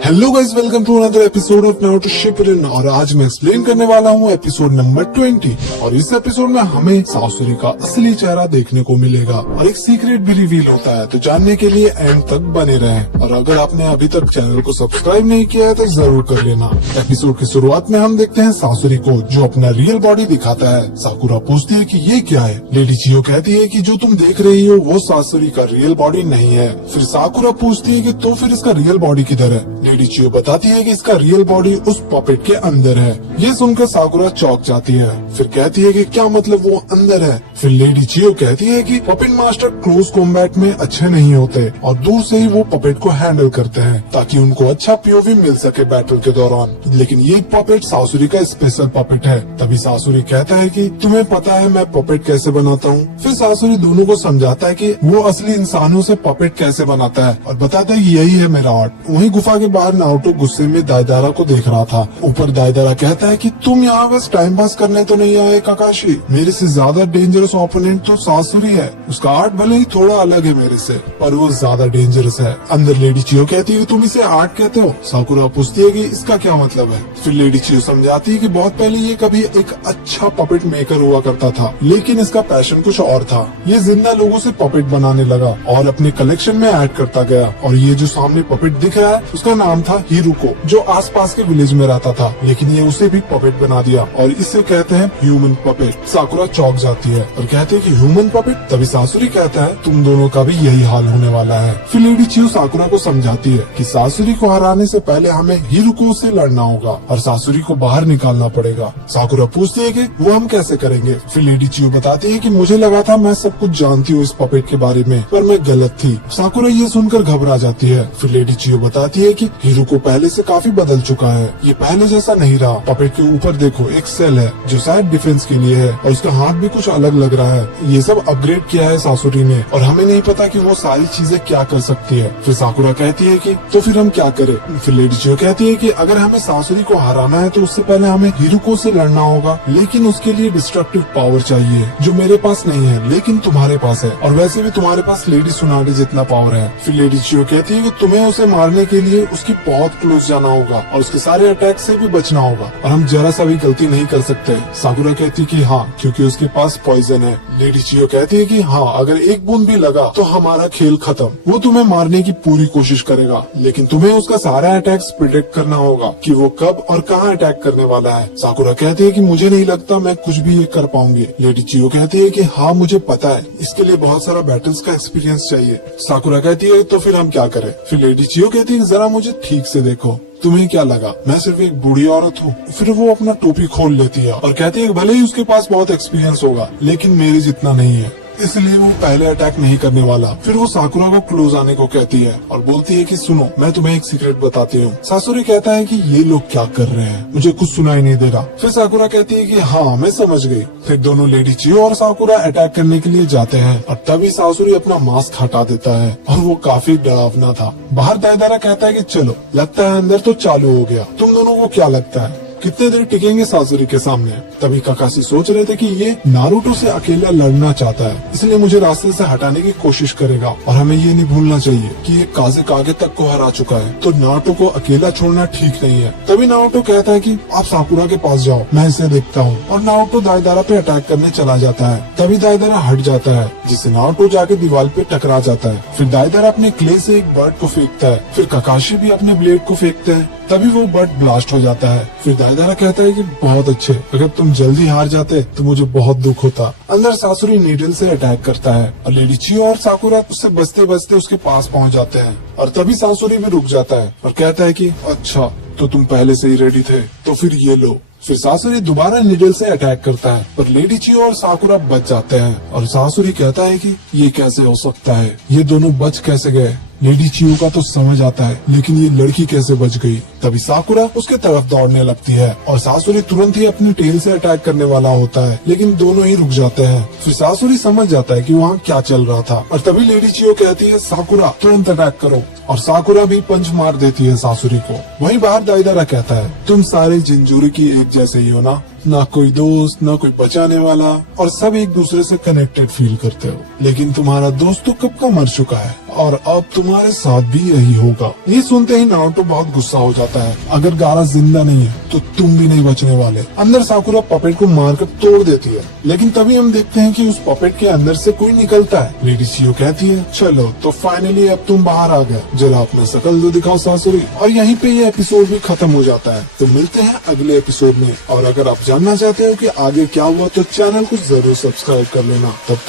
Hello guys, welcome to another episode of Naruto Shippuden. और आज मैं एक्सप्लेन करने वाला हूँ एपिसोड नंबर 20। और इस एपिसोड में हमें सासुरी का असली चेहरा देखने को मिलेगा और एक सीक्रेट भी रिवील होता है। तो जानने के लिए एंड तक बने रहें। और अगर आपने अभी तक चैनल को सब्सक्राइब नहीं किया है तो जरूर कर लेना। एपिसोड की शुरुआत में हम देखते हैं सासुरी को, जो अपना रियल बॉडी दिखाता है। साकुरा पूछती है कि ये क्या है। लेडी चियो कहती है कि जो तुम देख रही हो वो सासुरी का रियल बॉडी नहीं है। फिर साकुरा पूछती है कि तो फिर इसका रियल बॉडी किधर है। लेडी चियो बताती है कि इसका रियल बॉडी उस पपेट के अंदर है। ये सुनकर साकुरा चौंक जाती है। फिर कहती है कि क्या मतलब वो अंदर है। फिर लेडी चियो कहती है कि पपेट मास्टर क्लोज कॉम्बैट में अच्छे नहीं होते और दूर से ही वो पपेट को हैंडल करते हैं ताकि उनको अच्छा पीओवी मिल सके बैटल के दौरान। लेकिन ये पपेट सासुरी का स्पेशल पपेट है। तभी सासुरी कहता है कि तुम्हें पता है मैं पपेट कैसे बनाता हूँ। फिर सासुरी दोनों को समझाता है कि वो असली इंसानों से पपेट कैसे बनाता है और बताता है कि यही है मेरा आर्ट। वहीं गुफा के बाहर नारुतो गुस्से में दाइदारा को देख रहा था। ऊपर दाइदारा कहता है कि तुम यहाँ बस टाइम पास करने तो नहीं आए काकाशी। मेरे से ज्यादा डेंजरस ओपोनेंट तो सासुरी है। उसका आर्ट भले ही थोड़ा अलग है मेरे से, पर वो ज्यादा डेंजरस है। अंदर लेडी चियो कहती है कि तुम इसे आर्ट कहते हो। साकुरा पूछती है कि इसका क्या मतलब है। फिर लेडी चियो समझाती है कि बहुत पहले ये कभी एक अच्छा पपेट मेकर हुआ करता था, लेकिन इसका पैशन कुछ और था। ये जिंदा लोगों से पपेट बनाने लगा और अपने कलेक्शन में ऐड करता गया। और ये जो सामने पपेट दिख रहा है उसका नाम था हिरुको, जो आसपास के विलेज में रहता था। लेकिन ये उसे भी पपेट बना दिया और इसे कहते हैं ह्यूमन पपेट। साकुरा चौंक जाती है और कहते हैं कि ह्यूमन पपेट। तभी सासुरी कहता है तुम दोनों का भी यही हाल होने वाला है। फिर लेडी चियो साकुरा को समझाती है कि सासुरी को हराने से पहले हमें हिरुको से लड़ना होगा और सासुरी को बाहर निकालना पड़ेगा। साकुरा पूछती है कि वो हम कैसे करेंगे। फिर लेडी चियो बताती है कि मुझे लगा था मैं सब कुछ जानती हूँ इस पपेट के बारे में, पर मैं गलत थी। साकुरा ये सुनकर घबरा जाती है। फिर लेडी चियो बताती है कि हिरुको पहले से काफी बदल चुका है। ये पहले जैसा नहीं रहा। पपेट के ऊपर देखो एक सेल है जो शायद डिफेंस के लिए है और उसका हाथ भी कुछ अलग लग रहा है। ये सब अपग्रेड किया है सासुरी ने और हमें नहीं पता कि वो सारी चीजें क्या कर सकती है। फिर साकुरा कहती है कि तो फिर हम क्या करें। फिर लेडी चियो कहती है कि अगर हमें सासुरी को हराना है तो उससे पहले हमें हिरुको से लड़ना होगा, लेकिन उसके लिए डिस्ट्रक्टिव पावर चाहिए जो मेरे पास नहीं है लेकिन तुम्हारे पास है। और वैसे भी तुम्हारे पास लेडी सुनाडे जितना पावर है। फिर लेडी चियो कहती है कि तुम्हें उसे मारने के लिए उसकी बहुत क्लोज जाना होगा और उसके सारे अटैक से भी बचना होगा और हम जरा सा भी गलती नहीं कर सकते। साकुरा कहती है कि हाँ, क्योंकि उसके पास पॉइजन है। लेडी चियो कहती है कि हाँ, अगर एक बूंद भी लगा तो हमारा खेल खत्म। वो तुम्हें मारने की पूरी कोशिश करेगा, लेकिन तुम्हें उसका सारा अटैक्स प्रिडिक्ट करना होगा कि वो कब और कहाँ अटैक करने वाला है। साकुरा कहती है कि मुझे नहीं लगता मैं कुछ भी ये कर पाऊंगी। लेडी चियो कहती है कि हाँ मुझे पता है, इसके लिए बहुत सारा बैटल्स का एक्सपीरियंस चाहिए। साकुरा कहती है तो फिर हम क्या करें। फिर लेडी चियो कहती है जरा मुझे ठीक से देखो, तुम्हें क्या लगा मैं सिर्फ एक बूढ़ी औरत हूँ। फिर वो अपना टोपी खोल लेती है और कहती है भले ही उसके पास बहुत एक्सपीरियंस होगा लेकिन मेरे जितना नहीं है, इसलिए वो पहले अटैक नहीं करने वाला। फिर वो साकुरा को क्लोज आने को कहती है और बोलती है कि सुनो मैं तुम्हें एक सीक्रेट बताती हूँ। सासुरी कहता है कि ये लोग क्या कर रहे हैं, मुझे कुछ सुनाई नहीं दे रहा। फिर साकुरा कहती है कि हाँ मैं समझ गई। फिर दोनों लेडी चियो और साकुरा अटैक करने के लिए जाते हैं और तभी सासुरी अपना मास्क हटा देता है और वो काफी डरावना था। बाहर दाइदारा कहता है कि चलो, लगता है अंदर तो चालू हो गया। तुम दोनों को क्या लगता है कितने देर टिकेंगे सासुरी के सामने। तभी काकाशी सोच रहे थे कि ये नारुतो से अकेला लड़ना चाहता है, इसलिए मुझे रास्ते से हटाने की कोशिश करेगा। और हमें ये नहीं भूलना चाहिए कि ये काजे कागे तक को हरा चुका है, तो नारुतो को अकेला छोड़ना ठीक नहीं है। तभी नारुतो कहता है कि आप साकुरा के पास जाओ, मैं इसे देखता हूँ। और नारुतो दाइदारा पे अटैक करने चला जाता है। तभी दाइदारा हट जाता है, जिससे नारुतो जाके दीवार पे टकरा जाता है। फिर दाइदारा अपने क्ले से एक बर्ड को फेंकता है। फिर काकाशी भी अपने ब्लेड को फेंकते हैं। तभी वो बर्ड ब्लास्ट हो जाता है। फिर दाइदारा कहता है कि बहुत अच्छे, अगर तुम जल्दी हार जाते तो मुझे बहुत दुख होता। अंदर सासुरी नीडल से अटैक करता है और लेडी चियो और साकुरा उससे बचते बचते उसके पास पहुंच जाते हैं। और तभी सासुरी भी रुक जाता है और कहता है कि अच्छा तो तुम पहले से ही रेडी थे, तो फिर ये लो। फिर सासुरी दोबारा नीडल से अटैक करता है पर लेडी चियो और साकुरा बच जाते हैं। और सासुरी कहता है कि ये कैसे हो सकता है, ये दोनों बच कैसे गए। लेडी चियो का तो समझ आता है, लेकिन ये लड़की कैसे बच गई। तभी साकुरा उसके तरफ दौड़ने लगती है और सासुरी तुरंत ही अपनी टेल से अटैक करने वाला होता है, लेकिन दोनों ही रुक जाते हैं। फिर सासुरी समझ जाता है कि वहाँ क्या चल रहा था और तभी लेडी चियो कहती है साकुरा तुरंत अटैक करो। और साकुरा भी पंच मार देती है सासुरी को। वहीं बाहर दाइदारा कहता है तुम सारे जिंजूरी की एक जैसे ही हो ना कोई दोस्त ना कोई बचाने वाला, और सब एक दूसरे से कनेक्टेड फील करते हो। लेकिन तुम्हारा दोस्त तो कब का मर चुका है और अब तुम्हारे साथ भी यही होगा। ये सुनते ही नारुतो बहुत गुस्सा हो जाता है। अगर गारा जिंदा नहीं है तो तुम भी नहीं बचने वाले। अंदर साकुरा पपेट को मारकर तोड़ देती है, लेकिन तभी हम देखते हैं कि उस पपेट के अंदर से कोई निकलता है। लेडी शियो कहती है, चलो तो फाइनली अब तुम बाहर आ गए, जरा अपना शकल तो दिखाओ सासुरी। और यहीं पे ये एपिसोड भी खत्म हो जाता है। तो मिलते हैं अगले एपिसोड में, और अगर आप जानना चाहते हो कि आगे क्या हुआ तो चैनल को जरूर सब्सक्राइब कर लेना। तब तक